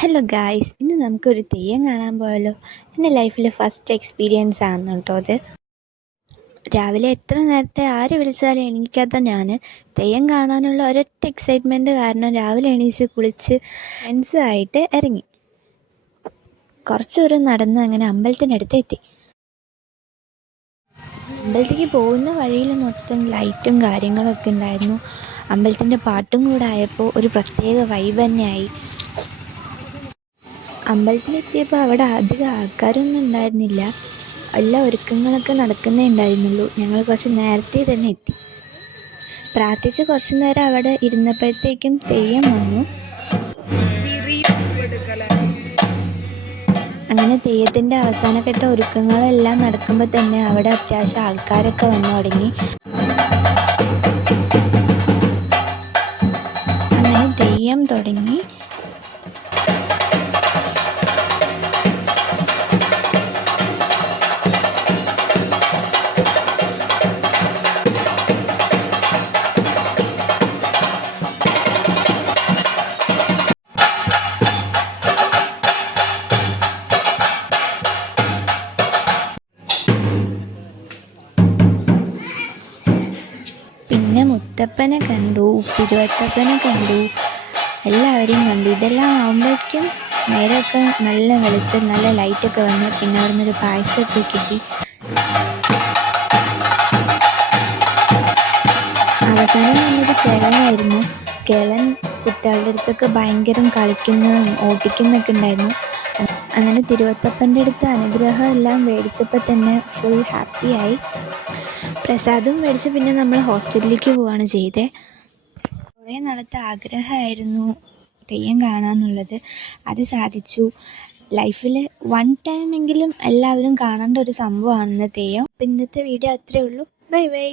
Hello guys, ഇന്ന് നമുക്കൊരു തെയ്യം കാണാൻ പോയാലോ? എൻ്റെ ലൈഫിലെ ഫസ്റ്റ് എക്സ്പീരിയൻസ് ആണ് കേട്ടോ അത്. രാവിലെ എത്ര നേരത്തെ ആര് വിളിച്ചാലും എണീക്കാത്ത ഞാൻ തെയ്യം കാണാനുള്ള ഒരൊറ്റ എക്സൈറ്റ്മെൻറ്റ് കാരണം രാവിലെ എണീച്ച് കുളിച്ച് ഫ്രണ്ട്സുമായിട്ട് ഇറങ്ങി. കുറച്ച് ദൂരം നടന്ന് അങ്ങനെ അമ്പലത്തിനടുത്ത് എത്തി. അമ്പലത്തേക്ക് പോകുന്ന വഴിയിൽ മൊത്തം ലൈറ്റും കാര്യങ്ങളൊക്കെ ഉണ്ടായിരുന്നു. അമ്പലത്തിൻ്റെ പാട്ടും കൂടെ ആയപ്പോൾ ഒരു പ്രത്യേക വൈബ് തന്നെയായി. അമ്പലത്തിലെത്തിയപ്പോൾ അവിടെ അധികം ആൾക്കാരൊന്നും ഉണ്ടായിരുന്നില്ല. എല്ലാ ഒരുക്കങ്ങളൊക്കെ നടക്കുന്നേ ഉണ്ടായിരുന്നുള്ളൂ. ഞങ്ങൾ കുറച്ച് നേരത്തെ തന്നെ എത്തി. പ്രാർത്ഥിച്ച് കുറച്ച് നേരം അവിടെ ഇരുന്നപ്പോഴത്തേക്കും തെയ്യം വന്നു. അങ്ങനെ തെയ്യത്തിൻ്റെ അവസാനഘട്ട ഒരുക്കങ്ങളെല്ലാം നടക്കുമ്പോൾ തന്നെ അവിടെ അത്യാവശ്യം ആൾക്കാരൊക്കെ വന്നു തുടങ്ങി. അങ്ങനെ തെയ്യം തുടങ്ങി. പിന്നെ മുത്തപ്പനെ കണ്ടു, തിരുവത്തപ്പനെ കണ്ടു, എല്ലാവരെയും കണ്ടു. ഇതെല്ലാം ആകുമ്പോഴേക്കും നേരമൊക്കെ നല്ല വെളുത്ത് നല്ല ലൈറ്റൊക്കെ വന്ന് പിന്നെ അവിടെ നിന്നൊരു പായസമൊക്കെ കിട്ടി. അവസാനം വന്നത് കിളനായിരുന്നു. കിളൻ കുട്ടികളുടെ അടുത്തൊക്കെ ഭയങ്കരം കളിക്കുന്നതും ഓട്ടിക്കുന്നൊക്കെ ഉണ്ടായിരുന്നു. അങ്ങനെ തിരുവത്തപ്പൻ്റെ അടുത്ത് അനുഗ്രഹം എല്ലാം മേടിച്ചപ്പോൾ തന്നെ ഫുൾ ഹാപ്പിയായി. പ്രസാദവും മേടിച്ച് പിന്നെ നമ്മൾ ഹോസ്പിറ്റലിലേക്ക് പോവുകയാണ് ചെയ്തത്. കുറേ നാളത്തെ ആഗ്രഹമായിരുന്നു തെയ്യം കാണാമെന്നുള്ളത്. അത് സാധിച്ചു. ലൈഫിൽ വൺ ടൈമെങ്കിലും എല്ലാവരും കാണേണ്ട ഒരു സംഭവമാണ് തെയ്യം. അപ്പം ഇന്നത്തെ വീഡിയോ അത്രയേ ഉള്ളൂ. Bye bye.